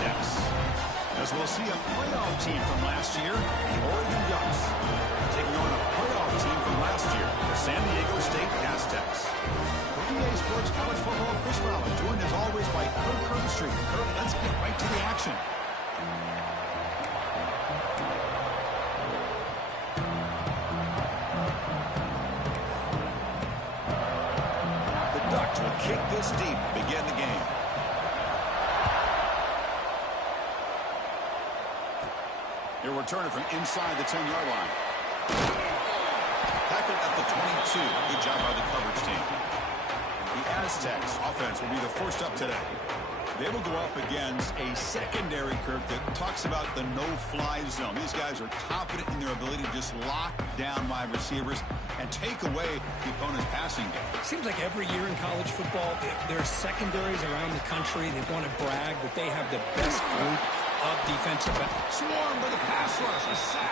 Aztecs. As we'll see a playoff team from last year, the Oregon Ducks, taking on a playoff team from last year, the San Diego State Aztecs. For EA Sports College Football, Chris Fowler, joined as always by Kirk Herbstreit. Kirk, let's get right to the action. The Ducks will kick this deep to begin the game. He'll return it from inside the 10-yard line. Tackled at the 22. Good job by the coverage team. The Aztecs offense will be the first up today. They will go up against a secondary, Kirk, that talks about the no-fly zone. These guys are confident in their ability to just lock down wide receivers and take away the opponent's passing game. Seems like every year in college football, there's secondaries around the country. They want to brag that they have the best group of defensive backs. Swarmed by the pass rush, a sack.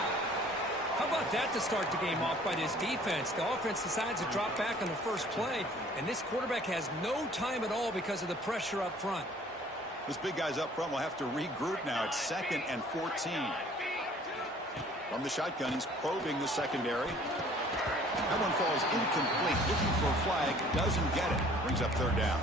How about that to start the game off by this defense? The offense decides to drop back on the first play, and this quarterback has no time at all because of the pressure up front. This big guy's up front will have to regroup now. It's 2nd and 14. From the shotgun, he's probing the secondary. That one falls incomplete. Looking for a flag, doesn't get it. Brings up 3rd down.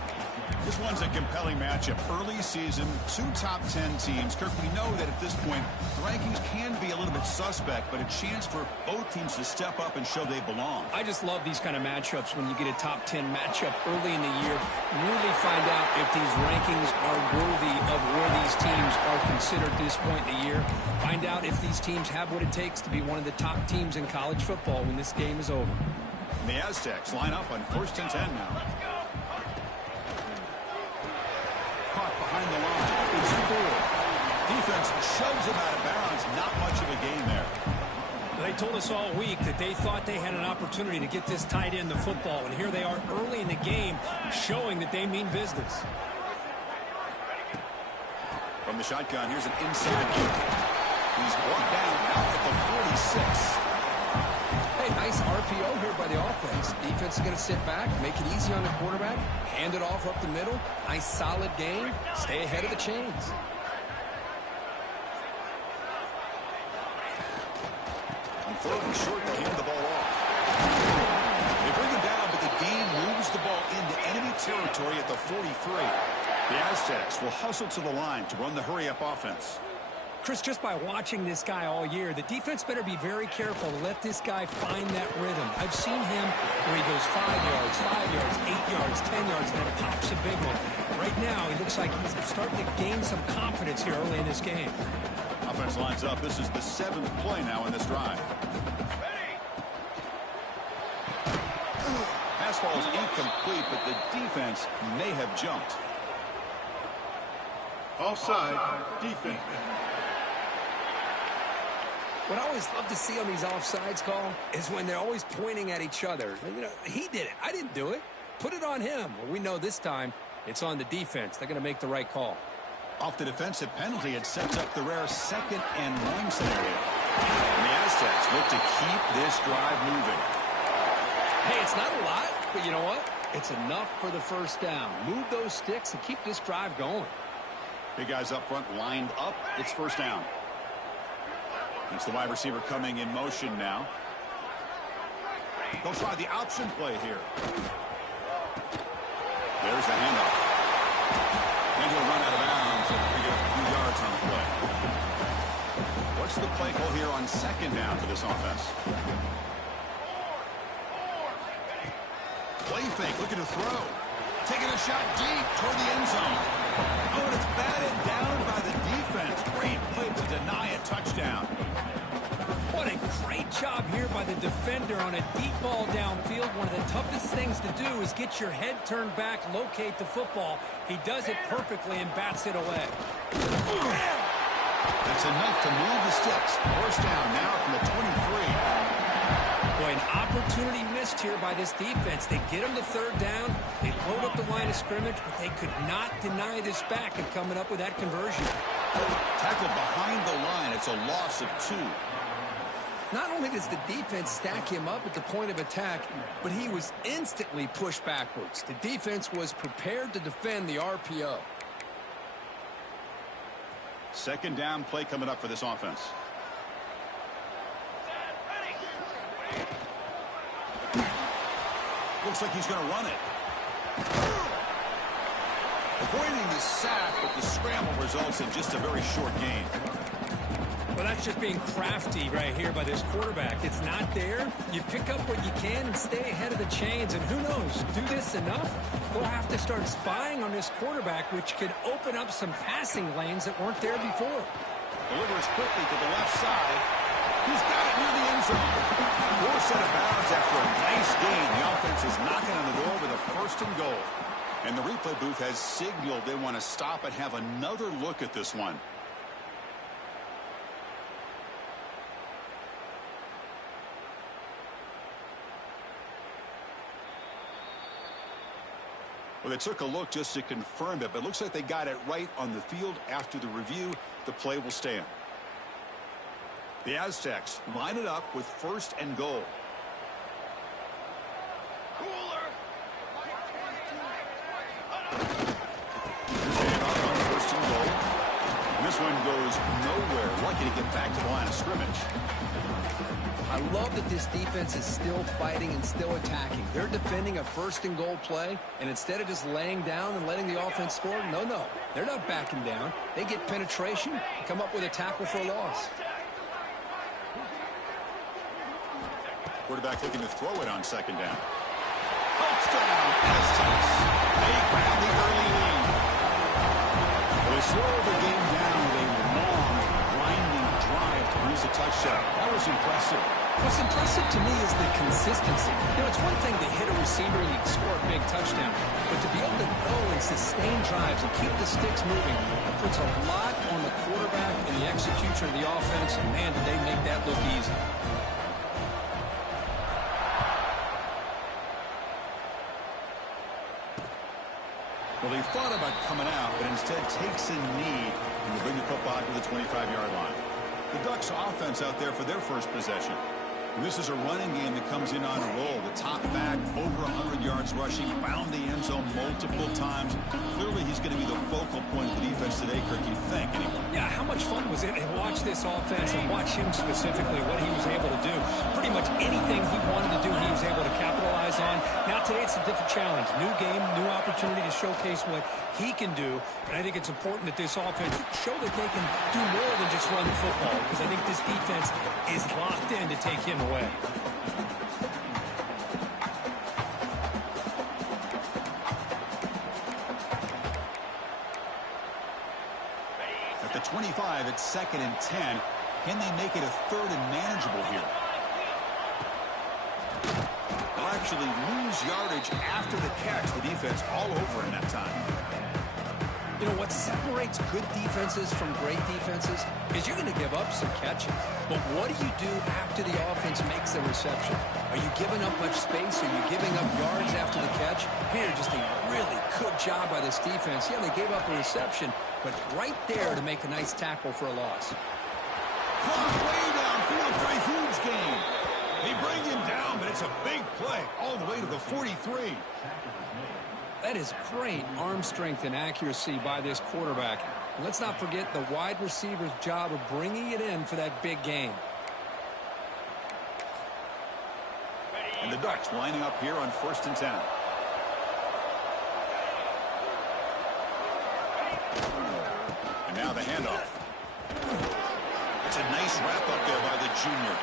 This one's a compelling matchup. Early season, 2 top 10 teams. Kirk, we know that at this point, the rankings can be a little bit suspect, but a chance for both teams to step up and show they belong. I just love these kind of matchups when you get a top 10 matchup early in the year. Really find out if these rankings are worthy of where these teams are considered at this point in the year. Find out if these teams have what it takes to be one of the top teams in college football when this game is over. And the Aztecs line up on 1st and 10 now. Caught behind the line. It's 4. Defense shoves him out of bounds. Not much of a gain there. They told us all week that they thought they had an opportunity to get this tight end the football, and here they are early in the game showing that they mean business. From the shotgun, here's an inside kick. He's brought down out at the 46. Hey, nice RPO here by the offense. Defense is going to sit back, make it easy on the quarterback, hand it off up the middle. Nice solid game. Stay ahead of the chains. On 3rd and short, they hand the ball off. They bring him down, but the game moves the ball into enemy territory at the 43. The Aztecs will hustle to the line to run the hurry-up offense. Chris, just by watching this guy all year, the defense better be very careful to let this guy find that rhythm. I've seen him where he goes 5 yards, 5 yards, 8 yards, 10 yards, and then pops a big one. Right now, he looks like he's starting to gain some confidence here early in this game. Offense lines up. This is the 7th play now in this drive. Pass ball is incomplete, but the defense may have jumped. Offside, defense. What I always love to see on these offsides call is when they're always pointing at each other. You know, he did it. I didn't do it. Put it on him. Well, we know this time it's on the defense. They're going to make the right call. Off the defensive penalty, it sets up the rare 2nd and 1 scenario. And the Aztecs look to keep this drive moving. Hey, it's not a lot, but you know what? It's enough for the first down. Move those sticks and keep this drive going. Big guys up front lined up. It's 1st down. It's the wide receiver coming in motion now. They'll try the option play here. There's the handoff. And he'll run out of bounds and pick up a few yards on the play. What's the play call here on 2nd down for this offense? Play fake, looking to throw. Taking a shot deep toward the end zone. Oh, and it's batted down by the defense. Great play to deny a touchdown. What a great job here by the defender on a deep ball downfield. One of the toughest things to do is get your head turned back, locate the football. He does it perfectly and bats it away. That's enough to move the sticks. 1st down now from the 23. Boy, an opportunity missed here by this defense. They get him to 3rd down. They load up the line of scrimmage, but they could not deny this back and coming up with that conversion. Tackled behind the line. It's a loss of 2. Not only does the defense stack him up at the point of attack, but he was instantly pushed backwards. The defense was prepared to defend the RPO. Second down play coming up for this offense. Looks like he's going to run it. Avoiding the sack, but the scramble results in just a very short gain. Well, that's just being crafty right here by this quarterback. It's not there. You pick up what you can and stay ahead of the chains. And who knows, do this enough, we'll have to start spying on this quarterback, which could open up some passing lanes that weren't there before. Delivers quickly to the left side. He's got it near the end zone. Four set of bounds after a nice gain. The offense is knocking on the door with a first and goal. And the replay booth has signaled they want to stop and have another look at this one. Well, they took a look just to confirm it, but it looks like they got it right on the field. After the review, the play will stand. The Aztecs line it up with first and goal. First and goal. And this one goes nowhere. Lucky to get back to the line of scrimmage. I love that this defense is still fighting and still attacking. They're defending a first and goal play, and instead of just laying down and letting the offense score, no. They're not backing down. They get penetration and come up with a tackle for a loss. Quarterback looking to throw it on second down. Touchdown, Aztecs. They grab the early lead. They slow the game down with a long, grinding drive to produce a touchdown. That was impressive. What's impressive to me is the consistency. You know, it's one thing to hit a receiver and you can score a big touchdown, but to be able to go and sustain drives and keep the sticks moving, it puts a lot on the quarterback and the execution of the offense, and man, did they make that look easy. Well, he thought about coming out, but instead takes a knee and will bring the football out to the 25-yard line. The Ducks offense out there for their first possession. And this is a running game that comes in on a roll. The top back, over 100 yards rushing, found the end zone multiple times. Clearly, he's going to be the focal point of the defense today, Kirk, you think, anyway. Yeah, how much fun was it to watch this offense and watch him specifically, what he was able to do. Pretty much anything he wanted to do, he was able to capitalize on. Now, today it's a different challenge. New game, new opportunity to showcase what he can do. And I think it's important that this offense show that they can do more than just run the football, because I think this defense is locked in to take him away. At the 25, it's 2nd and 10. Can they make it a 3rd and manageable here? They'll actually lose yardage after the catch. The defense all over in that time. You know, what separates good defenses from great defenses is you're going to give up some catches. But what do you do after the offense makes the reception? Are you giving up much space? Are you giving up yards after the catch? Here, just a really good job by this defense. Yeah, they gave up a reception, but right there to make a nice tackle for a loss. Clock way downfield for a huge gain. They bring him down, but it's a big play all the way to the 43. That is great arm strength and accuracy by this quarterback. And let's not forget the wide receiver's job of bringing it in for that big game. And the Ducks lining up here on 1st and 10. And now the handoff. It's a nice wrap up there by the junior.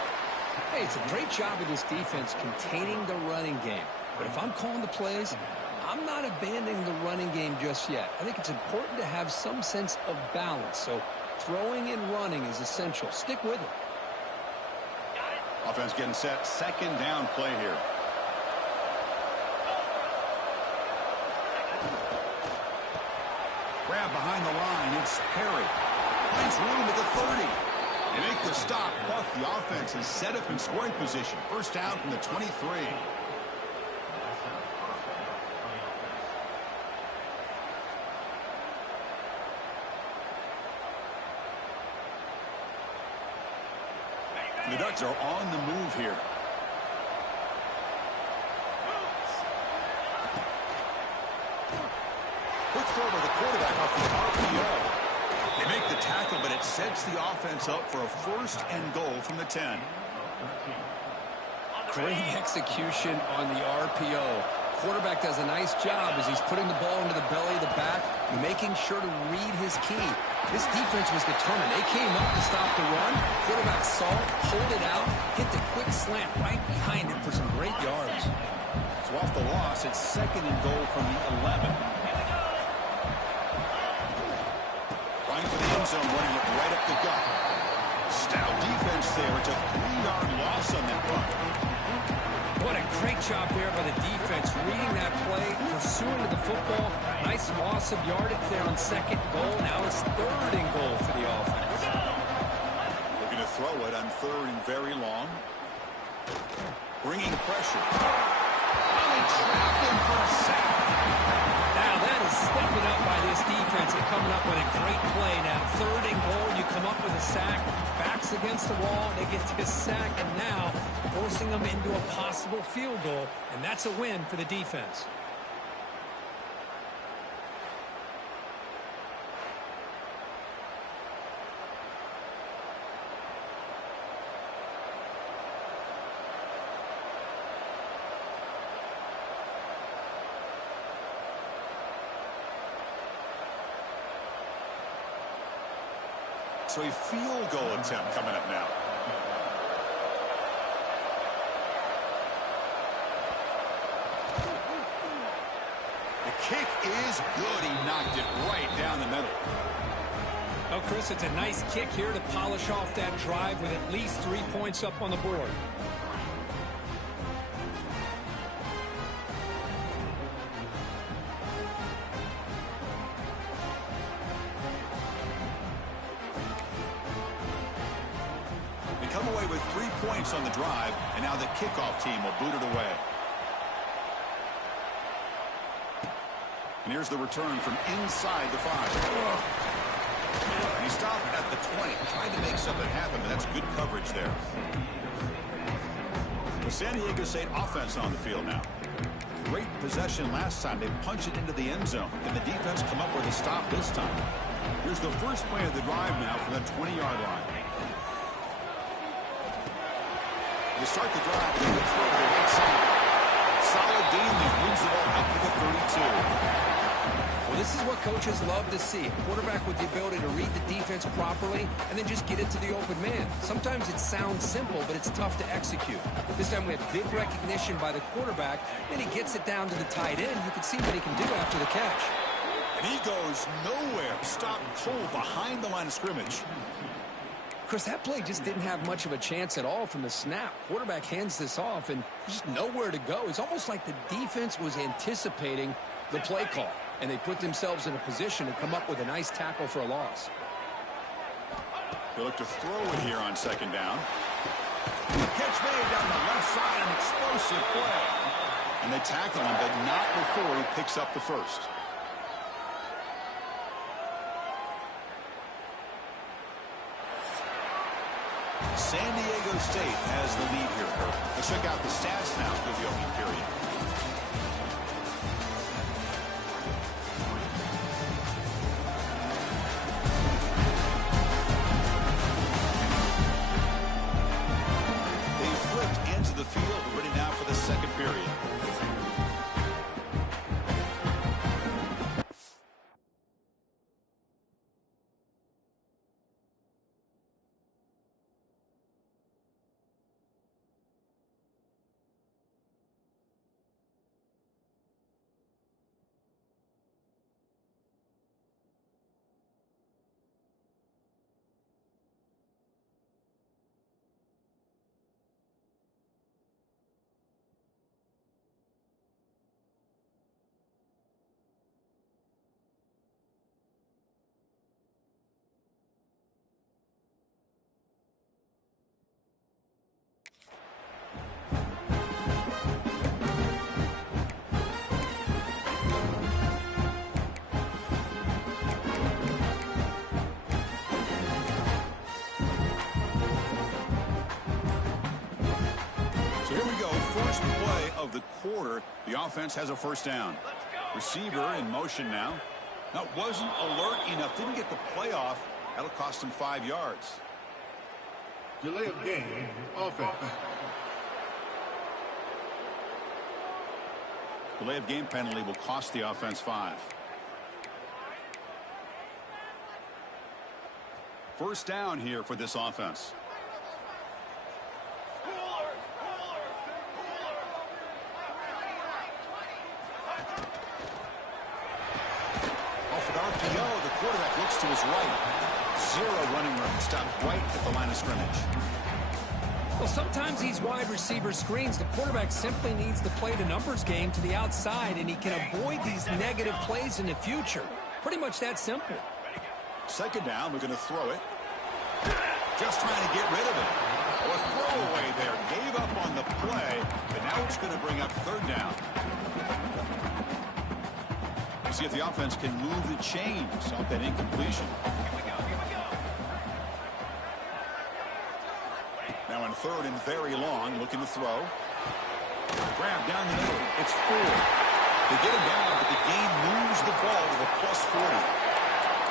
Hey, it's a great job of this defense containing the running game. But if I'm calling the plays, I'm not abandoning the running game just yet. I think it's important to have some sense of balance. So throwing and running is essential. Stick with it. Offense getting set. 2nd down play here. Grab behind the line. It's Perry. Finds room at the 30. They make the stop, but the offense is set up in scoring position. First down from the 23. The Ducks are on the move here. Quick throw by the quarterback off the RPO. They make the tackle, but it sets the offense up for a 1st and goal from the 10. Great execution on the RPO. Quarterback does a nice job as he's putting the ball into the belly of the back, making sure to read his key. This defense was determined. They came up to stop the run. Quarterback saw it, pulled it out, hit the quick slant right behind it for some great yards. So off the loss, it's 2nd and goal from the 11. Running for the end zone, running it right up the gut. Stout defense there. It's a 3-yard loss on that run. What a great job there by the defense, reading that play, pursuing to the football. Nice loss of yardage there on 2nd goal. Now it's 3rd and goal for the offense. Looking to throw it on 3rd and very long. Bringing pressure. They trapped him for a sack. Now that is stepping up by this defense and coming up with a great play. Now 3rd and goal, you come up with a sack, backs against the wall, they get to a sack, and now forcing them into a possible field goal, and that's a win for the defense. So a field goal attempt coming up now. The kick is good. He knocked it right down the middle. Oh, Chris, it's a nice kick here to polish off that drive with at least 3 points up on the board. Come away with 3 points on the drive, and now the kickoff team will boot it away. And here's the return from inside the 5. And he stopped at the 20, trying to make something happen, but that's good coverage there. The San Diego State offense on the field now. Great possession last time. They punch it into the end zone. Can the defense come up with a stop this time? Here's the first play of the drive now from the 20-yard line. They start the drive and they throw to the right side. Solid game there. Moves the ball up to the 32. Well, this is what coaches love to see. A quarterback with the ability to read the defense properly and then just get it to the open man. Sometimes it sounds simple, but it's tough to execute. This time we have big recognition by the quarterback, and he gets it down to the tight end. You can see what he can do after the catch. And he goes nowhere. Stopped cold behind the line of scrimmage. Chris, that play just didn't have much of a chance at all from the snap. Quarterback hands this off, and just nowhere to go. It's almost like the defense was anticipating the play call, and they put themselves in a position to come up with a nice tackle for a loss. They look to throw it here on 2nd down. Catch made down the left side, an explosive play. And they tackle him, but not before he picks up the 1st. San Diego State has the lead here, Kirk. Let's check out the stats now for the opening period. They flipped into the field, ready now for the 2nd period. First play of the quarter, the offense has a 1st down. Receiver in motion now. Now, wasn't alert enough. Didn't get the play off. That'll cost him 5 yards. Delay of game, offense. Delay of game penalty will cost the offense 5. First down here for this offense. Off an RPO, the quarterback looks to his right. 0 running room. Stopped right at the line of scrimmage. Well, sometimes these wide receiver screens, the quarterback simply needs to play the numbers game to the outside, and he can avoid these negative plays in the future. Pretty much that simple. Second down, we're going to throw it. Just trying to get rid of it. A throwaway there. Gave up on the play, but now it's going to bring up third down. See if the offense can move the chains off that incompletion. Now in third and very long, looking to throw. Grab down the middle. It's 4. They get him down, but the gain moves the ball to the +40.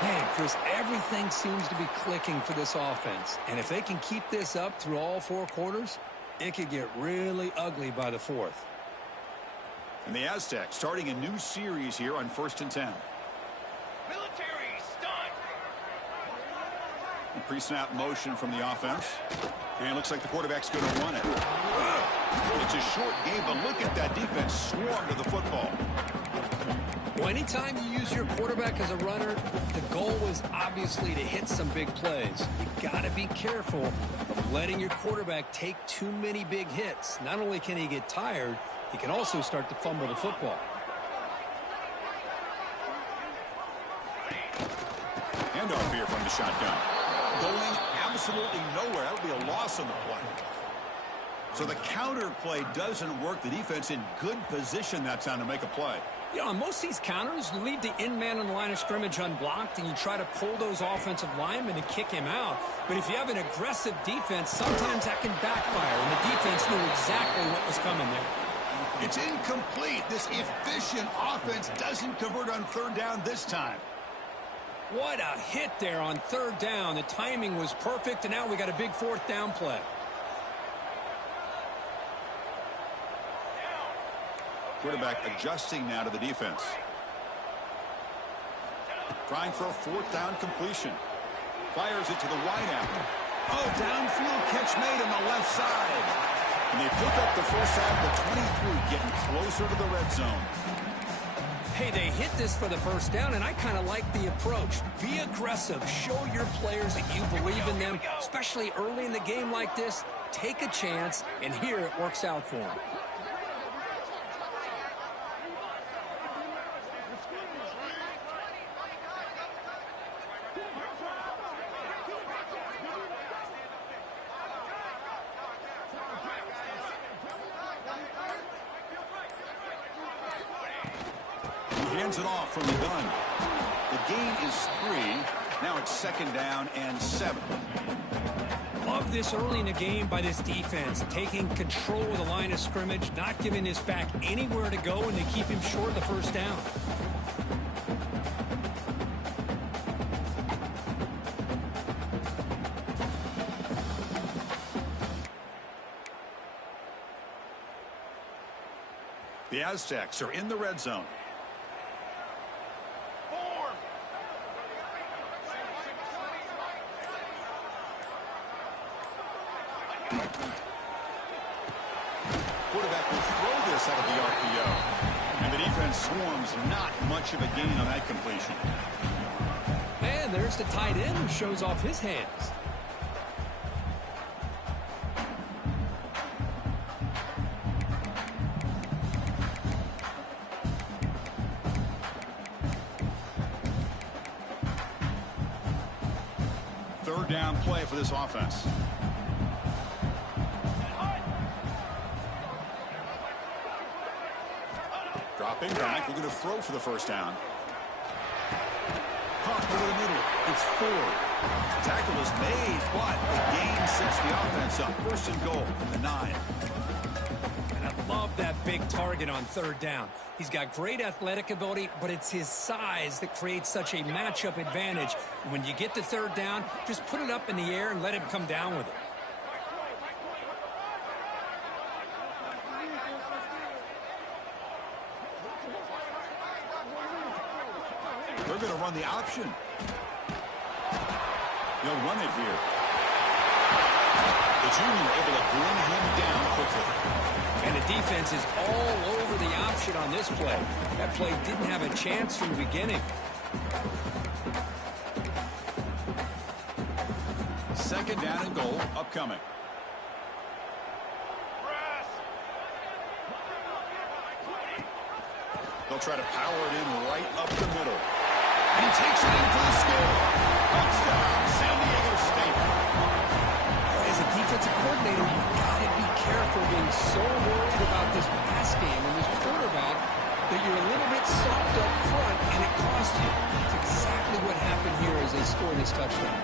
Man, Chris, everything seems to be clicking for this offense. And if they can keep this up through all 4 quarters, it could get really ugly by the 4th. And the Aztecs starting a new series here on 1st and 10. Military stunt. Pre-snap motion from the offense. And it looks like the quarterback's going to run it. It's a short game, but look at that defense swarm to the football. Well, anytime you use your quarterback as a runner, the goal is obviously to hit some big plays. You got to be careful of letting your quarterback take too many big hits. Not only can he get tired, he can also start to fumble the football. Handoff here from the shotgun. Going absolutely nowhere. That would be a loss on the play. So the counter play doesn't work. The defense in good position that time to make a play. Yeah, on most of these counters, you leave the in man on the line of scrimmage unblocked, and you try to pull those offensive linemen and kick him out. But if you have an aggressive defense, sometimes that can backfire, and the defense knew exactly what was coming there. It's incomplete. This efficient offense doesn't convert on third down this time. What a hit there on third down. The timing was perfect, and now we got a big 4th down play. Quarterback adjusting now to the defense. Trying for a 4th down completion. Fires it to the wideout. Oh, downfield catch made on the left side. And they pick up the first out of the 23, getting closer to the red zone. Hey, they hit this for the first down, and I kind of like the approach. Be aggressive. Show your players that you believe in them, especially early in the game like this. Take a chance, and here it works out for them. Hands it off from the gun. The gain is 3. Now it's 2nd down and 7. Love this early in the game by this defense, taking control of the line of scrimmage, not giving this back anywhere to go, and they keep him short of the first down. The Aztecs are in the red zone. Quarterback will throw this out of the RPO. And the defense swarms. Not much of a gain on that completion. And there's the tight end who shows off his hands. Third down play for this offense. Dropping back, we're going to throw for the first down. Pump over the middle. It's 4. Tackle is made, but the gain sets the offense up. 1st and goal from the 9. And I love that big target on third down. He's got great athletic ability, but it's his size that creates such a matchup advantage. When you get to third down, just put it up in the air and let him come down with it. They're going to run the option. They'll run it here. The junior able to bring him down quickly. And the defense is all over the option on this play. That play didn't have a chance from the beginning. Second down and goal upcoming. They'll try to power it in right up the middle. And he takes it in for the score. Touchdown, San Diego State. As a defensive coordinator, you've got to be careful being so worried about this pass game and this quarterback that you're a little bit soft up front and it costs you. That's exactly what happened here as they scored this touchdown.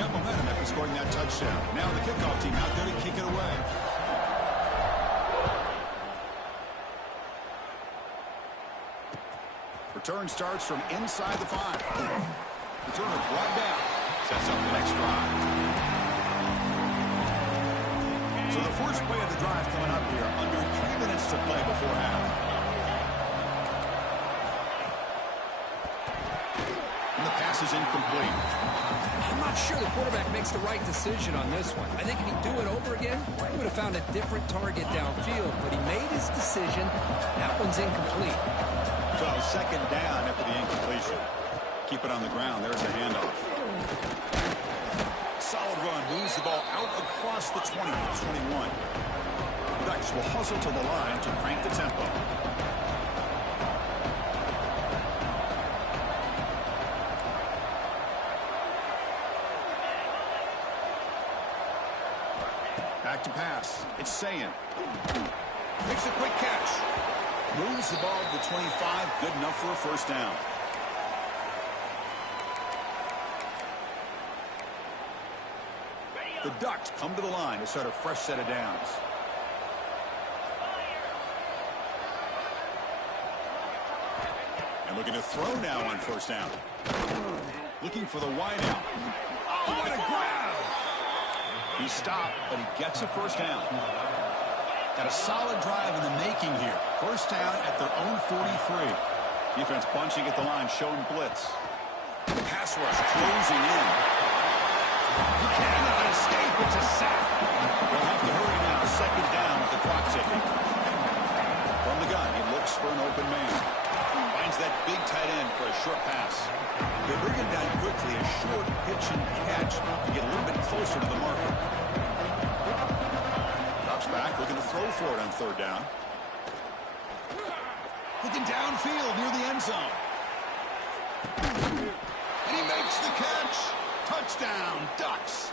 Got momentum after scoring that touchdown. Now the kickoff team out there to kick it away. Return starts from inside the 5. Returner brought down. Sets up the next drive. So the first play of the drive coming up here. Under 3 minutes to play before half. And the pass is incomplete. I'm not sure the quarterback makes the right decision on this one. I think if he'd do it over again, he would have found a different target downfield. But he made his decision. That one's incomplete. So second down after the incompletion. Keep it on the ground. There's a handoff. Solid run. Moves the ball out across the 20, 21. The Ducks will hustle to the line to crank the tempo. Back to pass. It's Sayin. Makes a quick catch. Moves the ball to the 25. Good enough for a first down. The Ducks come to the line to start a fresh set of downs. And looking to throw now on first down. Looking for the wideout. Oh, what a grab! He stopped, but he gets a first down. Got a solid drive in the making here. First down at their own 43. Defense bunching at the line, showing blitz. Pass rush closing in. He cannot escape. It's a sack. They'll have to hurry now. Second down with the clock ticking. From the gun, he looks for an open man. Finds that big tight end for a short pass. They bring him down quickly. A short pitch and catch to get a little bit closer to the marker. Back, looking to throw for it on third down. Looking downfield near the end zone. And he makes the catch. Touchdown, Ducks.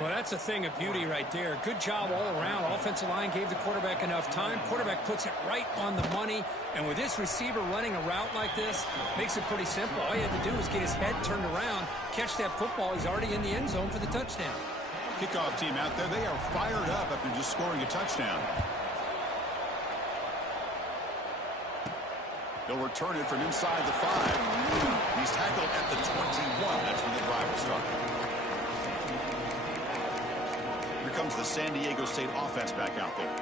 Well, that's a thing of beauty right there. Good job all around. Offensive line gave the quarterback enough time. Quarterback puts it right on the money. And with this receiver running a route like this, makes it pretty simple. All you had to do was get his head turned around, catch that football. He's already in the end zone for the touchdown. Kickoff team out there, they are fired up after just scoring a touchdown. They'll return it from inside the 5. He's tackled at the 21. That's when the drive will start. Here comes the San Diego State offense back out there.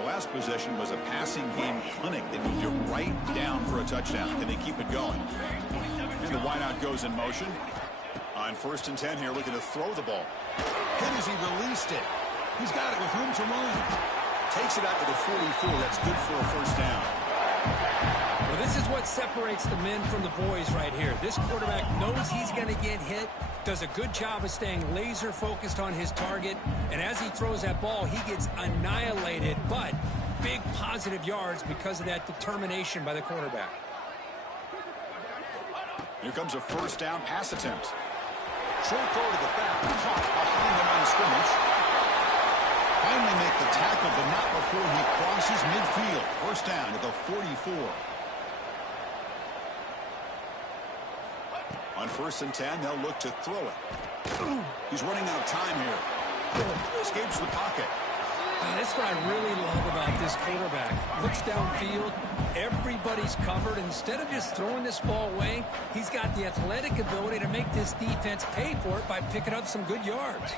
The last possession was a passing game clinic. They moved it right down for a touchdown. Can they keep it going? And the wideout goes in motion. On first and 10 here, looking to throw the ball. Hit as he released it. He's got it with room to run. Takes it out to the 44. That's good for a first down. Well, this is what separates the men from the boys right here. This quarterback knows he's going to get hit, does a good job of staying laser focused on his target, and as he throws that ball, he gets annihilated, but big positive yards because of that determination by the quarterback. Here comes a first down pass attempt. Short throw to the back, caught behind the line of scrimmage. Finally make the tackle, but not before he crosses midfield. First down at the 44. On first and 10, they'll look to throw it. He's running out of time here. Escapes the pocket. That's what I really love about this quarterback. Looks downfield, everybody's covered. Instead of just throwing this ball away, he's got the athletic ability to make this defense pay for it by picking up some good yards.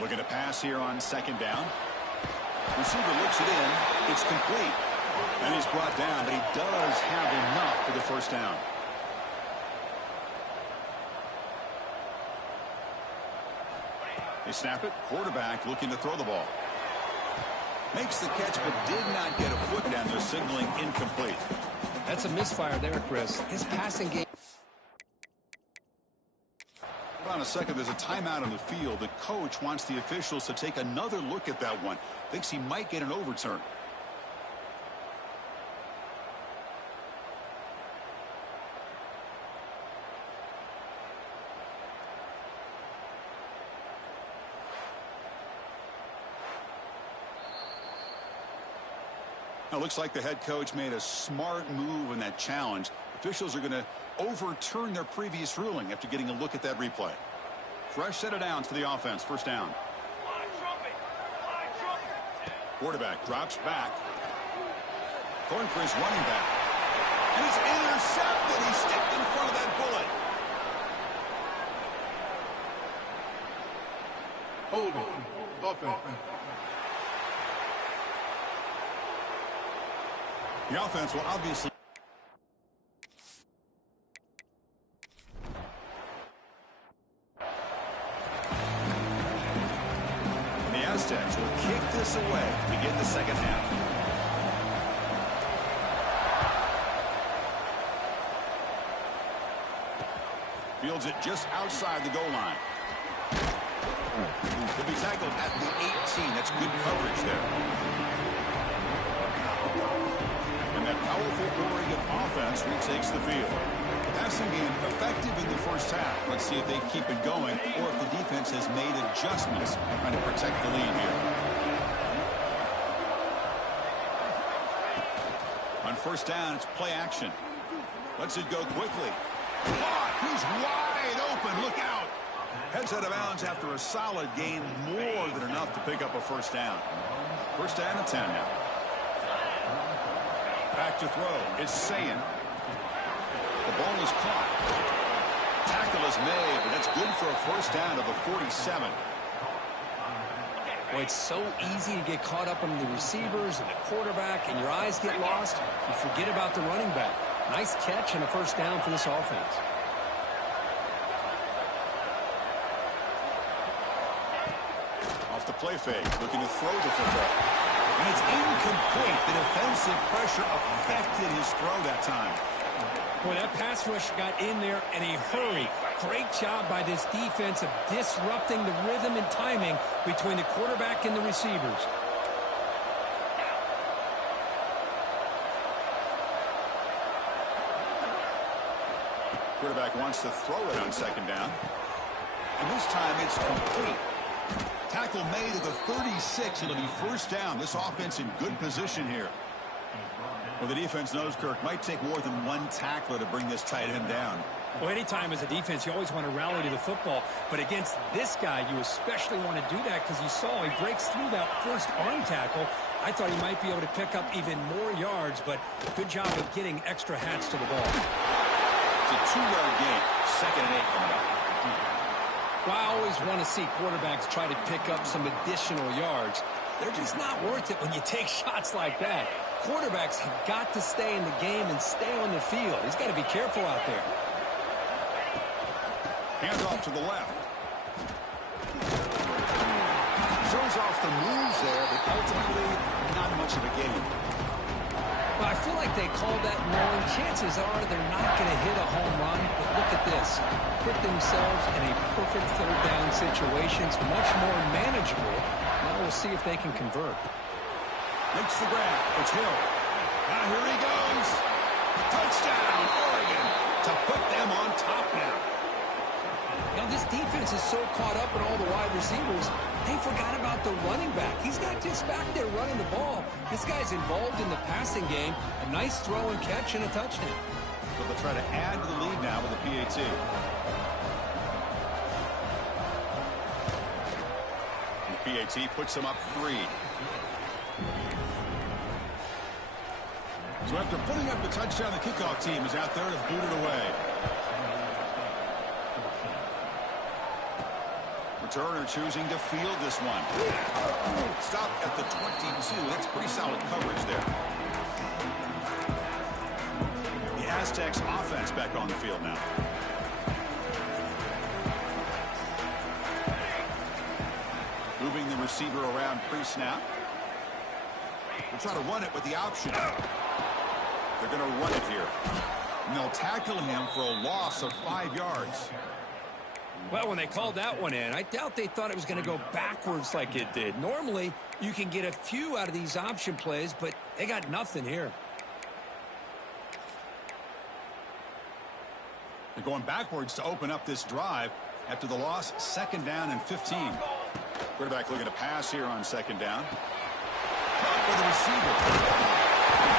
Looking to pass here on second down. Receiver looks it in. It's complete. And he's brought down, but he does have enough for the first down. They snap it. Quarterback looking to throw the ball. Makes the catch, but did not get a foot down. They're signaling incomplete. That's a misfire there, Chris. His passing game. Hold on a second. There's a timeout on the field. The coach wants the officials to take another look at that one. Thinks he might get an overturn. Now, looks like the head coach made a smart move in that challenge. Officials are going to overturn their previous ruling after getting a look at that replay. Fresh set of downs for the offense. First down. Quarterback drops back. Going for his running back. And he's intercepted. He stepped in front of that bullet. Holding. Offense. The offense will obviously. The Aztecs will kick this away to begin the second half. Fields it just outside the goal line. He'll be tackled at the 18. That's good coverage there. That powerful Oregon offense retakes the field. Passing game effective in the first half. Let's see if they keep it going or if the defense has made adjustments trying to protect the lead here. On first down, it's play action. Lets it go quickly. He's wide open. Look out. Heads out of bounds after a solid gain, more than enough to pick up a first down. First down and 10 now. Back to throw. It's Sayin. The ball is caught. Tackle is made, but that's good for a first down of the 47. Boy, it's so easy to get caught up on the receivers and the quarterback, and your eyes get lost. You forget about the running back. Nice catch and a first down for this offense. Off the play fake, looking to throw the football. And it's incomplete. The defensive pressure affected his throw that time. Boy, that pass rush got in there in a hurry. Great job by this defense of disrupting the rhythm and timing between the quarterback and the receivers. Quarterback wants to throw it on second down. And this time it's complete. Tackle made at the 36. It'll be first down. This offense in good position here. Well, the defense knows, Kirk, might take more than one tackler to bring this tight end down. Well, anytime as a defense, you always want to rally to the football. But against this guy, you especially want to do that because you saw he breaks through that first arm tackle. I thought he might be able to pick up even more yards, but good job of getting extra hats to the ball. It's a 2-yard gain. Second and 8 coming up. Well, I always want to see quarterbacks try to pick up some additional yards. They're just not worth it when you take shots like that. Quarterbacks have got to stay in the game and stay on the field. He's got to be careful out there. Hands off to the left. Shows off the moves there, but ultimately not much of a gain. Well, I feel like they called that knowing chances are they're not going to hit a home run. But look at this. Put themselves in a perfect third down situation. It's much more manageable. Now we'll see if they can convert. Makes the grab. It's Hill. Now here he goes. Touchdown, Oregon, to put them on top now. Now this defense is so caught up in all the wide receivers, they forgot about the running back. He's not just back there running the ball. This guy's involved in the passing game. A nice throw and catch and a touchdown. So they'll try to add to the lead now with a PAT. PAT puts him up 3. So after putting up the touchdown, the kickoff team is out there to boot it away. Returner choosing to field this one. Stop at the 22. That's pretty solid coverage there. The Aztecs offense back on the field now. Moving the receiver around pre-snap. We'll try to run it with the option. They're going to run it here. And they'll tackle him for a loss of 5 yards. Well, when they called that one in, I doubt they thought it was going to go backwards like it did. Normally, you can get a few out of these option plays, but they got nothing here. They're going backwards to open up this drive after the loss. 2nd down and 15. Quarterback looking to pass here on 2nd down. Caught for the receiver.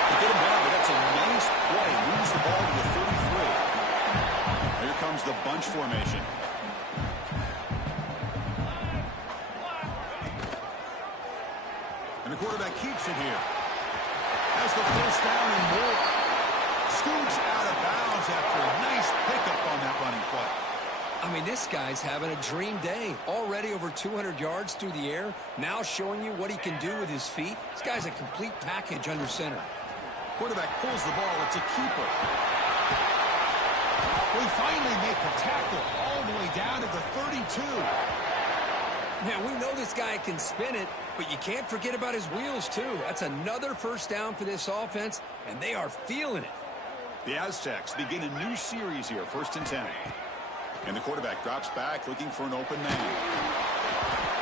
They get him down, but that's a nice play. Moves the ball to the 33. Here comes the bunch formation. And the quarterback keeps it here. Has the 1st down and more. Scoots out of bounds after a nice pickup on that running play. I mean, this guy's having a dream day. Already over 200 yards through the air. Now showing you what he can do with his feet. This guy's a complete package under center. Quarterback pulls the ball. It's a keeper. We finally make the tackle all the way down to the 32. Now, we know this guy can spin it, but you can't forget about his wheels, too. That's another 1st down for this offense, and they are feeling it. The Aztecs begin a new series here, 1st and 10. And the quarterback drops back, looking for an open man.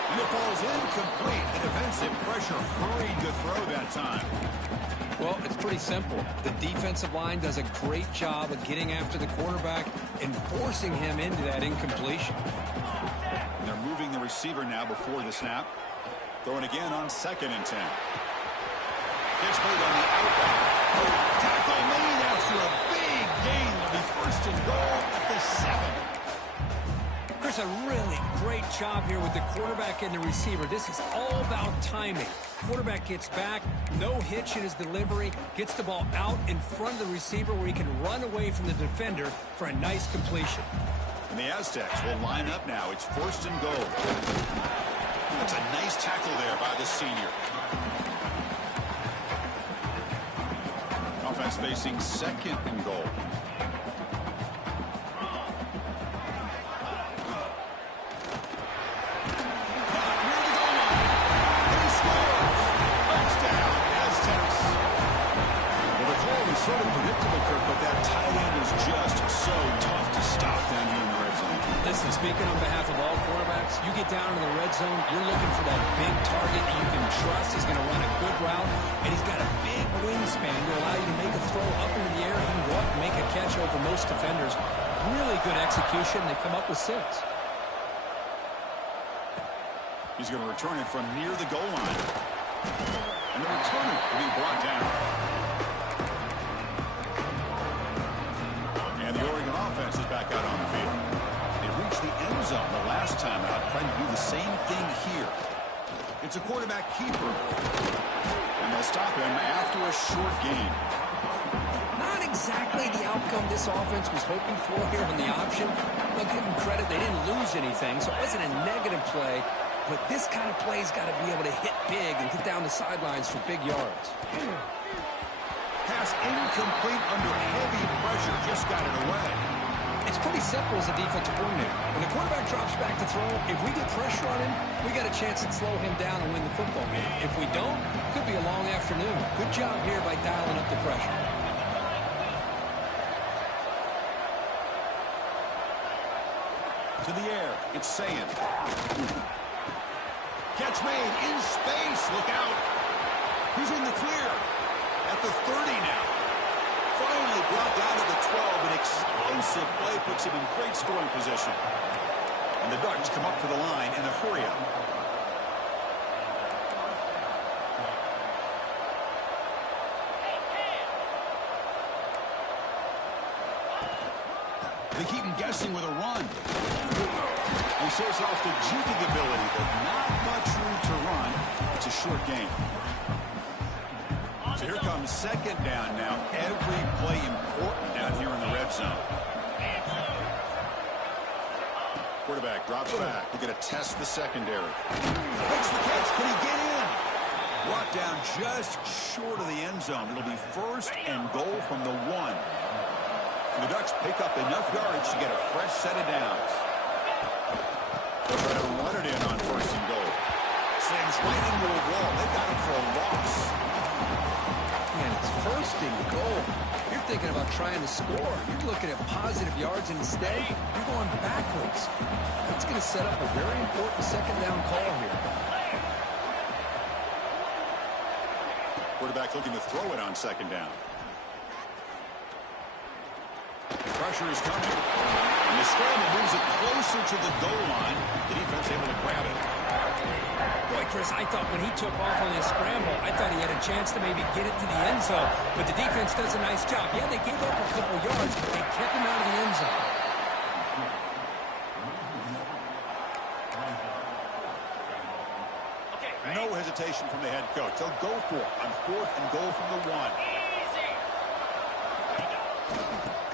And it falls incomplete. The defensive pressure hurried to throw that time. Well, it's pretty simple. The defensive line does a great job of getting after the quarterback and forcing him into that incompletion. And they're moving the receiver now before the snap. Throwing again on 2nd and 10. Gets made on the outback. Tackle made after a big gain. Will be 1st and goal at the 7. Chris, a really great job here with the quarterback and the receiver. This is all about timing. Quarterback gets back, no hitch in his delivery, gets the ball out in front of the receiver where he can run away from the defender for a nice completion. And the Aztecs will line up now. It's 1st and goal. That's a nice tackle there by the senior. Offense facing 2nd and goal. Sort of predictable, Kirk, but that tight end is just so tough to stop down here in the red zone. Listen, speaking on behalf of all quarterbacks, you get down in the red zone, you're looking for that big target that you can trust. He's going to run a good route, and he's got a big wingspan to allow you to make a throw up into the air. He can go up and make a catch over most defenders. Really good execution. They come up with 6. He's going to return it from near the goal line. And the returner will be brought down. And the Oregon offense is back out on the field. They reached the end zone the last time out, trying to do the same thing here. It's a quarterback keeper. And they'll stop him after a short gain. Not exactly the outcome this offense was hoping for here on the option. I'll give them credit. They didn't lose anything, so it wasn't a negative play. But this kind of play's got to be able to hit big and get down the sidelines for big yards. Pass incomplete under heavy pressure. Just got it away. It's pretty simple as a defensive coordinator. When the quarterback drops back to throw, if we get pressure on him, we got a chance to slow him down and win the football game. If we don't, it could be a long afternoon. Good job here by dialing up the pressure. To the air, it's Saying. Catch made in space. Look out. He's in the clear. At the 30 now. Finally brought down to the 12. An explosive play puts him in great scoring position. And the Ducks come up to the line in a hurry-up. They keep him guessing with a run. He shows off the juking ability, but not much room to run. It's a short game. So here comes second down now. Every play important down here in the red zone. Quarterback drops back. We're going to test the secondary. Makes the catch. Can he get in? Brought down just short of the end zone. It'll be first and goal from the 1. And the Ducks pick up enough yards to get a fresh set of downs. They'll try to run it in on first and goal. Slings right into a wall. They've got him for a loss. Man, it's first and goal. You're thinking about trying to score. You're looking at positive yards, and instead, you're going backwards. That's going to set up a very important second down call here. Quarterback looking to throw it on second down. Pressure is coming. And the scramble moves it closer to the goal line. The defense able to grab it. Boy, Chris, I thought when he took off on this scramble, I thought he had a chance to maybe get it to the end zone. But the defense does a nice job. Yeah, they gave up a couple yards, but they kept him out of the end zone. No hesitation from the head coach. They'll go for it on fourth and goal from the 1.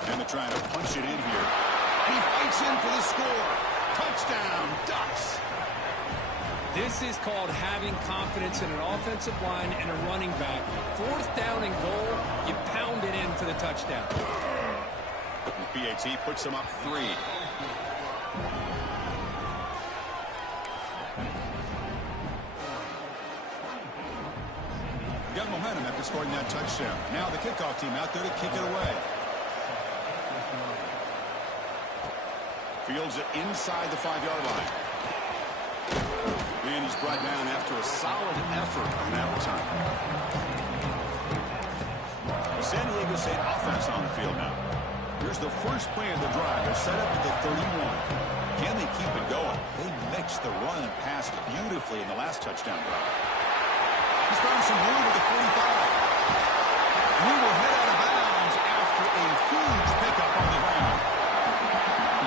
And they're trying to punch it in here. And he fights in for the score. Touchdown, Ducks. This is called having confidence in an offensive line and a running back. Fourth down and goal, you pound it in for the touchdown. And PAT puts them up 3. Got momentum after scoring that touchdown. Now the kickoff team out there to kick it away. Fields it inside the 5-yard line. And he's brought down after a solid effort on that return. The San Diego State offense on the field now. Here's the first play of the drive. They're set up at the 31. Can they keep it going? They mixed the run and pass beautifully in the last touchdown drive. He's found some room at the 45. We will head out of bounds after a huge pickup on the ground.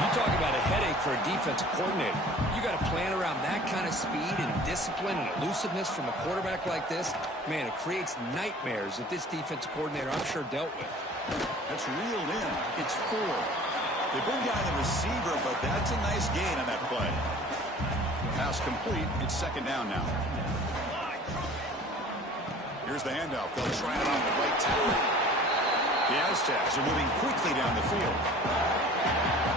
You talk about a headache for a defensive coordinator. You got to plan around that kind of speed and discipline and elusiveness from a quarterback like this. Man, it creates nightmares that this defensive coordinator, I'm sure, dealt with. That's reeled in. It's 4. They bring down the receiver, but that's a nice gain on that play. Pass complete. It's second down now. Here's the handoff. They'll try it on the right tackle. The Aztecs are moving quickly down the field.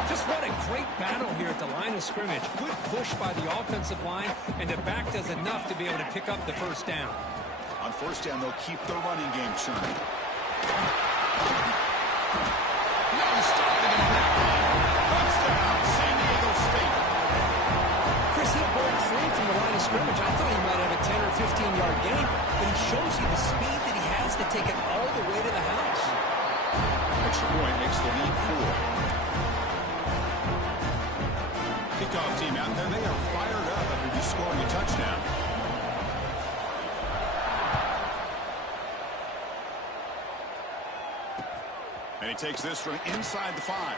Just what a great battle here at the line of scrimmage. Good push by the offensive line, and the back does enough to be able to pick up the first down. On first down, they'll keep the running game churning. No stopping in that line. Touchdown, San Diego State. Chris, he'll break free from the line of scrimmage. I thought he might have a 10 or 15-yard gain, but he shows you the speed that he has to take it all the way to the house. Extra point makes the lead 4. Kickoff team out there, they are fired up after just scoring a touchdown. And he takes this from inside the 5.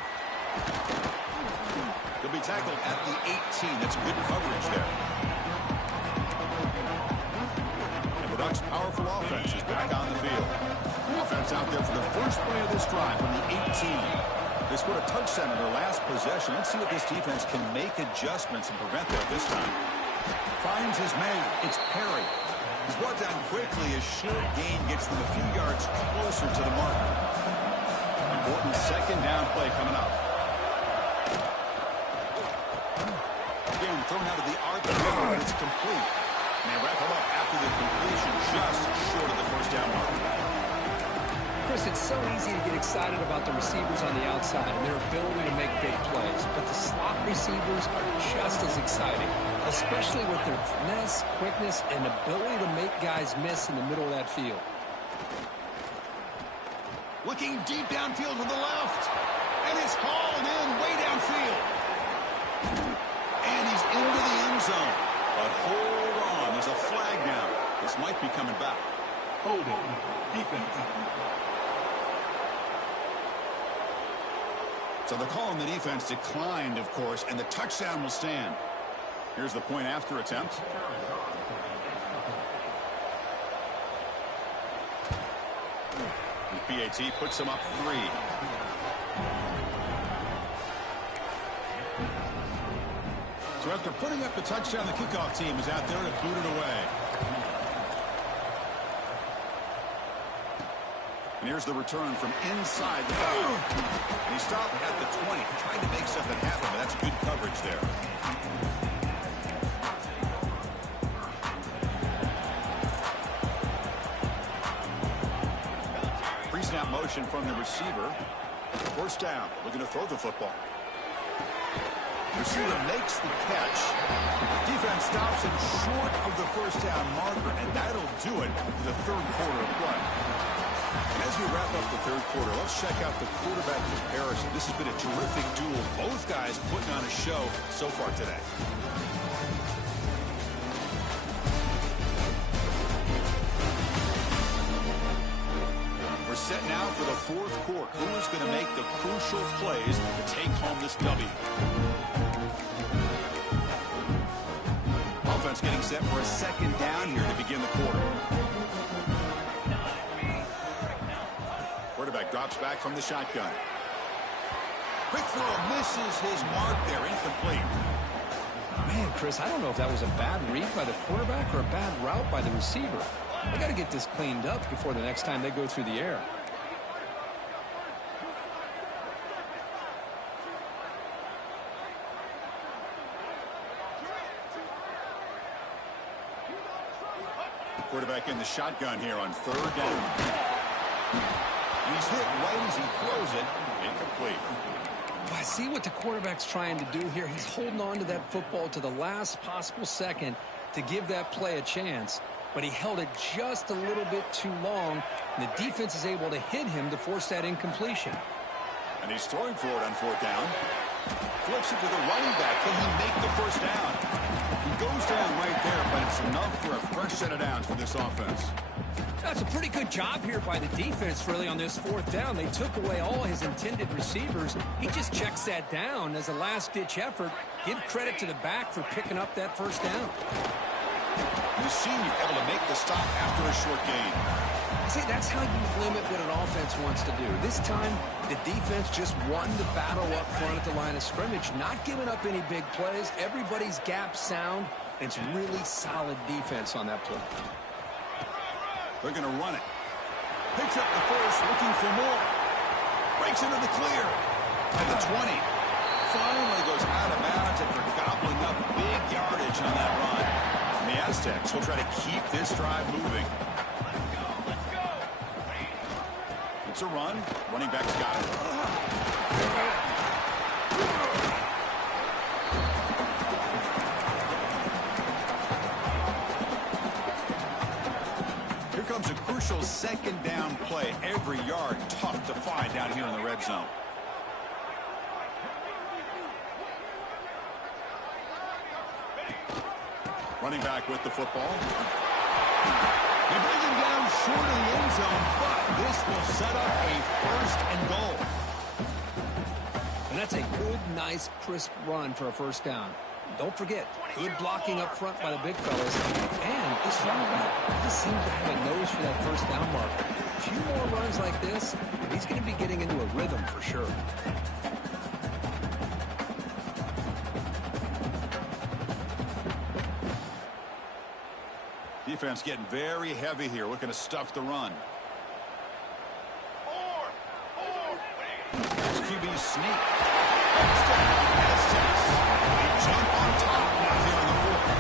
He'll be tackled at the 18. That's good coverage there. And the Ducks' powerful offense is back on the field. Offense out there for the first play of this drive from the 18. They scored a touchdown in their last possession. Let's see if this defense can make adjustments and prevent that this time. Finds his man. It's Perry. He's brought down quickly. A short gain gets them a few yards closer to the mark. Important second down play coming up. Again, thrown out of the arc of but it's complete. And they wrap him up after the completion just short of the first down mark. Chris, it's so easy to get excited about the receivers on the outside and their ability to make big plays, but the slot receivers are just as exciting, especially with their finesse, quickness, and ability to make guys miss in the middle of that field. Looking deep downfield to the left, and it's hauled in way downfield. And he's into the end zone. But hold on, there's a flag down. This might be coming back. Holding, defense. So the call on the defense declined, of course, and the touchdown will stand. Here's the point after attempt. The PAT puts him up 3. So after putting up the touchdown, the kickoff team is out there to boot it away. And here's the return from inside the 5. And he stopped at the 20, trying to make something happen, but that's good coverage there. Pre-snap motion from the receiver. First down, looking to throw the football. Receiver makes the catch. Defense stops him short of the first down marker, and that'll do it for the third quarter of play. And as we wrap up the third quarter, let's check out the quarterback comparison. This has been a terrific duel. Both guys putting on a show so far today. We're set now for the fourth quarter. Who is going to make the crucial plays to take home this W? Offense getting set for a second down here to begin the quarter. Quarterback drops back from the shotgun. Quick throw misses his mark there, incomplete. Man, Chris, I don't know if that was a bad read by the quarterback or a bad route by the receiver. They got to get this cleaned up before the next time they go through the air. Quarterback in the shotgun here on third down. He's hit right as he throws it. Incomplete. I see what the quarterback's trying to do here. He's holding on to that football to the last possible second to give that play a chance. But he held it just a little bit too long. And the defense is able to hit him to force that incompletion. And he's throwing for it on fourth down. Flips it to the running back. Can he make the first down? He goes down right there, but it's enough for a fresh set of downs for this offense. That's a pretty good job here by the defense, really, on this fourth down. They took away all his intended receivers. He just checks that down as a last-ditch effort. Give credit to the back for picking up that first down. The senior able to make the stop after a short gain. See, that's how you limit what an offense wants to do. This time, the defense just won the battle up front at the line of scrimmage, not giving up any big plays. Everybody's gap sound. It's really solid defense on that play. They're going to run it. Picks up the first, looking for more. Breaks into the clear. At the 20. Finally goes out of bounds after gobbling up big yardage on that run. And the Aztecs will try to keep this drive moving. It's a run. Running back's got it. Here comes a crucial second down play. Every yard tough to find down here in the red zone. Running back with the football. They bring him down short of the end zone, but this will set up a first and goal. And that's a good, nice, crisp run for a first down. Don't forget, good blocking up front by the big fellas. And this running back just seems to have a nose for that first down marker. A few more runs like this, he's going to be getting into a rhythm for sure. Defense getting very heavy here, looking to stuff the run. There's QB sneak. They jump on top now here in the fourth.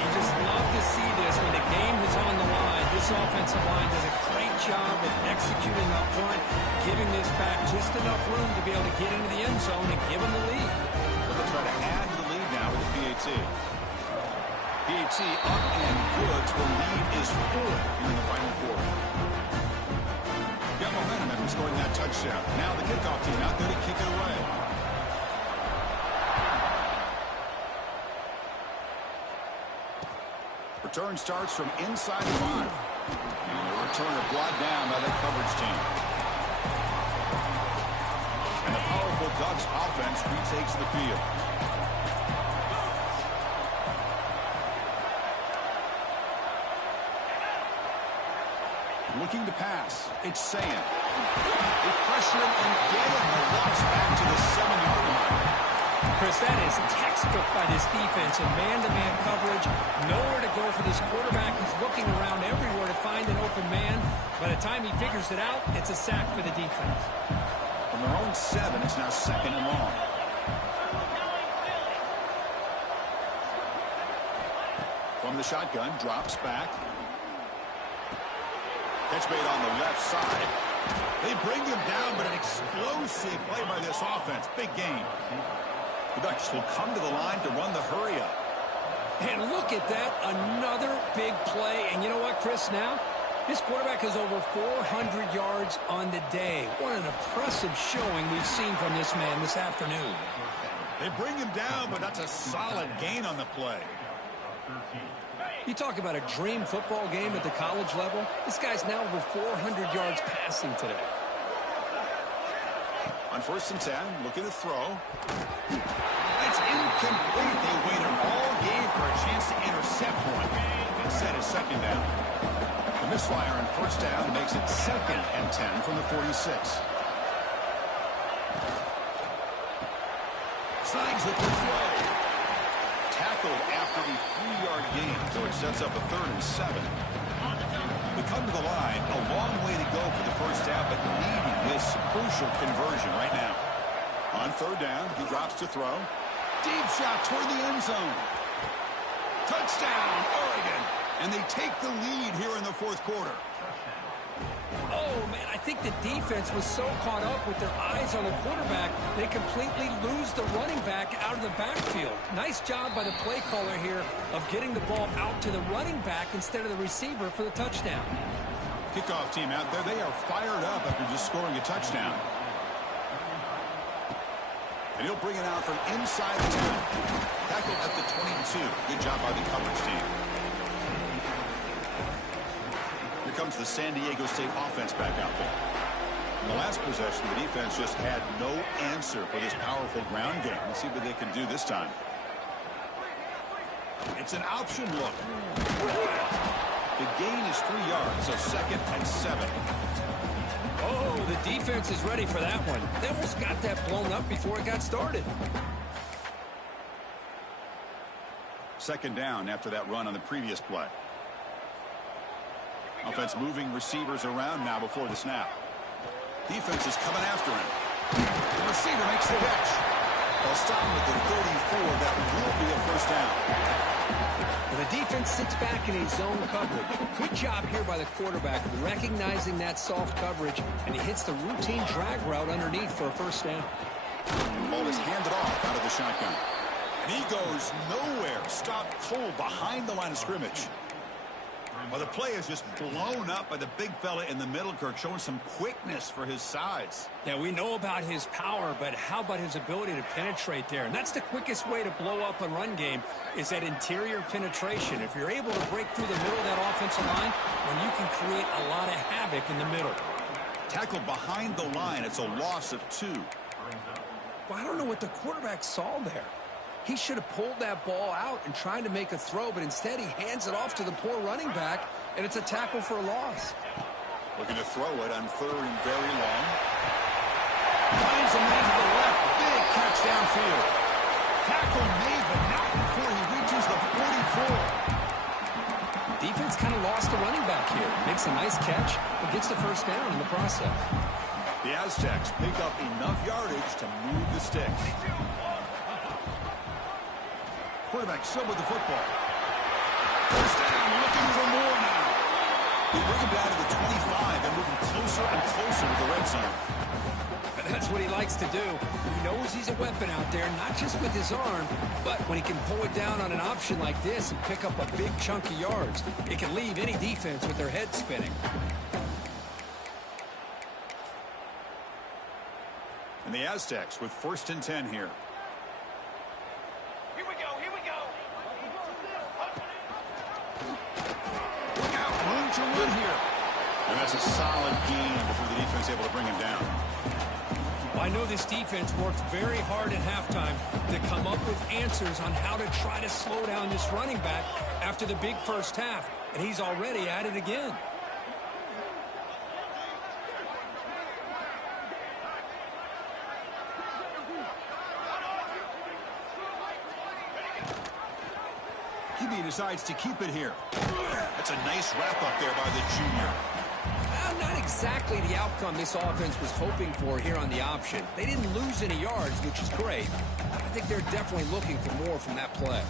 You just love to see this when the game is on the line. This offensive line does a great job of executing up front, giving this back just enough room to be able to get into the end zone and give them the lead. They'll try to add to the lead now with the PAT. PAT up and good, so the lead is 4 here in the final quarter. Got momentum after scoring that touchdown. Now the kickoff team out there to kick it away. Return starts from inside the 5. And the returner brought down by that coverage team. And Ducks offense retakes the field. Looking to pass. It's Sam. They pressure him and get him. The walks back to the 7-yard line. Chris, that is textbook by this defense in man-to-man coverage. Nowhere to go for this quarterback. He's looking around everywhere to find an open man. By the time he figures it out, it's a sack for the defense. From their own 7, it's now 2nd and long. From the shotgun, drops back. Catch made on the left side. They bring him down, but an explosive play by this offense. Big gain. The Ducks will come to the line to run the hurry up. And look at that, another big play. And you know what, Chris, now? This quarterback has over 400 yards on the day. What an impressive showing we've seen from this man this afternoon. They bring him down, but that's a solid gain on the play. You talk about a dream football game at the college level. This guy's now over 400 yards passing today. On 1st and 10, looking to throw. It's incomplete. They waited all game for a chance to intercept one. Instead, it's 2nd down. The misfire on 1st down makes it 2nd and 10 from the 46. Snags with the throw. Tackled after a 3-yard gain, so it sets up a 3rd and 7. We come to the line, a long way to go for the 1st down, but needing this crucial conversion right now. On 3rd down, he drops to throw. Deep shot toward the end zone. Touchdown, Oregon. And they take the lead here in the 4th quarter. Oh, man, I think the defense was so caught up with their eyes on the quarterback, they completely lose the running back out of the backfield. Nice job by the play caller here of getting the ball out to the running back instead of the receiver for the touchdown. Kickoff team out there, they are fired up after just scoring a touchdown. And he'll bring it out from inside the 10. Tackled at the 22. Good job by the coverage team. Here comes the San Diego State offense back out there. In the last possession, the defense just had no answer for this powerful ground game. Let's see what they can do this time. It's an option look. The gain is 3 yards, so 2nd and 7. Oh, the defense is ready for that one. They almost got that blown up before it got started. 2nd down after that run on the previous play. Offense moving receivers around now before the snap. Defense is coming after him. The receiver makes the catch. They'll stop him at the 34. That will be a 1st down. The defense sits back in a zone coverage. Good job here by the quarterback recognizing that soft coverage, and he hits the routine drag route underneath for a 1st down. The ball is handed off out of the shotgun. And he goes nowhere. Stopped cold behind the line of scrimmage. Well, the play is just blown up by the big fella in the middle, Kirk, showing some quickness for his size. Yeah, we know about his power, but how about his ability to penetrate there? And that's the quickest way to blow up a run game, is that interior penetration. If you're able to break through the middle of that offensive line, then you can create a lot of havoc in the middle. Tackled behind the line. It's a loss of 2. Well, I don't know what the quarterback saw there. He should have pulled that ball out and tried to make a throw, but instead he hands it off to the poor running back, and it's a tackle for a loss. Looking to throw it on 3rd and very long. Finds a man to the left. Big catch downfield. Tackle made, but not before he reaches the 44. Defense kind of lost the running back here. Makes a nice catch, but gets the 1st down in the process. The Aztecs pick up enough yardage to move the sticks. Quarterback still with the football. 1st down, looking for more now. They bring him down to the 25 and moving closer and closer to the red zone. That's what he likes to do. He knows he's a weapon out there, not just with his arm, but when he can pull it down on an option like this and pick up a big chunk of yards, it can leave any defense with their head spinning. And the Aztecs with 1st and 10 here. Here we go, here we go. Look out, room to run here. And that's a solid gain before the defense able to bring him down. Well, I know this defense worked very hard at halftime to come up with answers on how to try to slow down this running back after the big first half, and he's already at it again. QB decides to keep it here. That's a nice wrap up there by the junior. Not exactly the outcome this offense was hoping for here on the option. They didn't lose any yards, which is great. I think they're definitely looking for more from that play.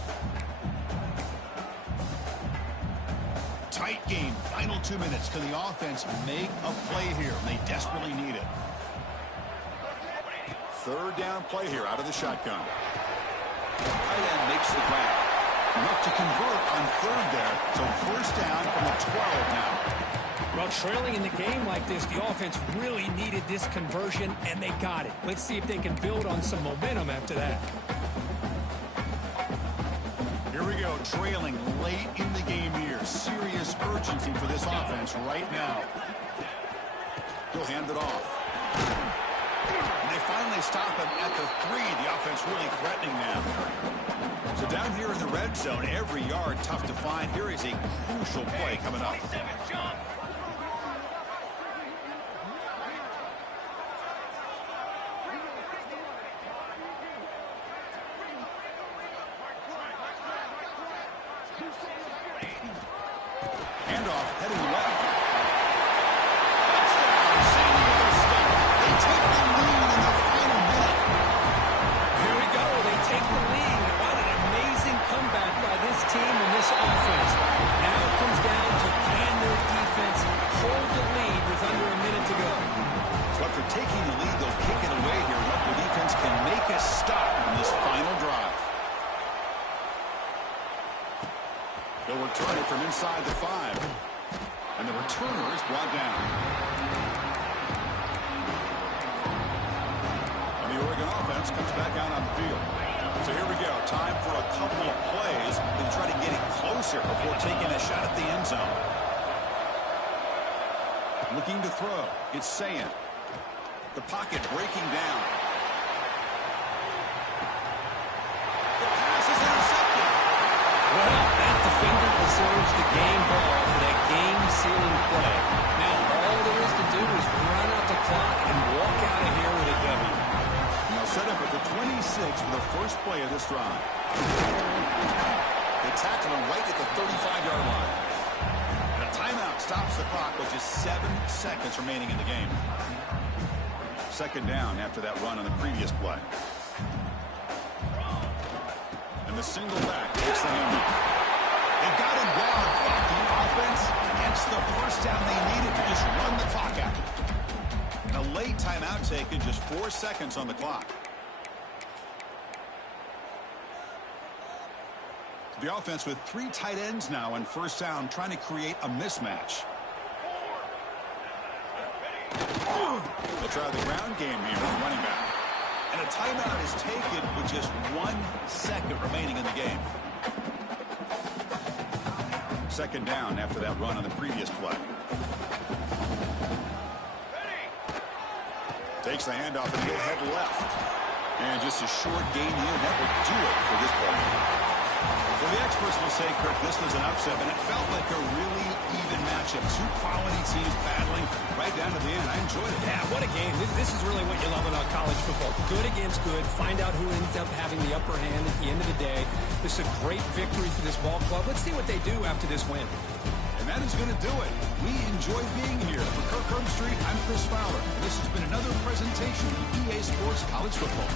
Tight game. Final 2 minutes. Can the offense make a play here? They desperately need it. Third down play here out of the shotgun. Tight end makes the grab. Enough to convert on third there. So first down from the 12 now. Well, trailing in the game like this, the offense really needed this conversion, and they got it. Let's see if they can build on some momentum after that. Here we go, trailing late in the game here. Serious urgency for this offense right now. He'll hand it off. And they finally stop him at the 3. The offense really threatening now. So down here in the red zone, every yard tough to find. Here is a crucial play coming up. Handoff heading left. Touchdown, San Diego State. They take the lead in the final minute. Here we go. They take the lead. What an amazing comeback by this team and this offense. Now it comes down to can their defense hold the lead with under a minute to go. So after taking the lead, they'll kick it away here. Hope the defense can make a stop on this final drive. They'll return it from inside the 5. And the returner is brought down. And the Oregon offense comes back out on the field. So here we go. Time for a couple of plays to try to get it closer before taking a shot at the end zone. Looking to throw. It's Sayin. The pocket breaking down. The pass is intercepted. Well, that defender deserves the game ball for that game-sealing play. Now, all there is to do is run out the clock and walk out of here with a W. Now set up at the 26 for the first play of this drive. They tackle him right at the 35-yard line. And a timeout stops the clock with just 7 seconds remaining in the game. Second down after that run on the previous play. And the single back takes the handoff. They've got him down, blocking offense against the first down they needed to just run the clock out. And a late timeout taken, just 4 seconds on the clock. The offense with 3 tight ends now on first down, trying to create a mismatch. They'll try the ground game here with the running back. And a timeout is taken with just 1 second remaining in the game. Second down after that run on the previous play. Takes the handoff and he'll head left. And just a short gain here. That will do it for this play. Well, the experts will say, Kirk, this was an upset, and it felt like a really even matchup. 2 quality teams battling right down to the end. I enjoyed it. Yeah, what a game. This is really what you love about college football. Good against good. Find out who ends up having the upper hand at the end of the day. This is a great victory for this ball club. Let's see what they do after this win. And that is going to do it. We enjoy being here. For Kirk Herbstreit, I'm Chris Fowler. And this has been another presentation of EA Sports College Football.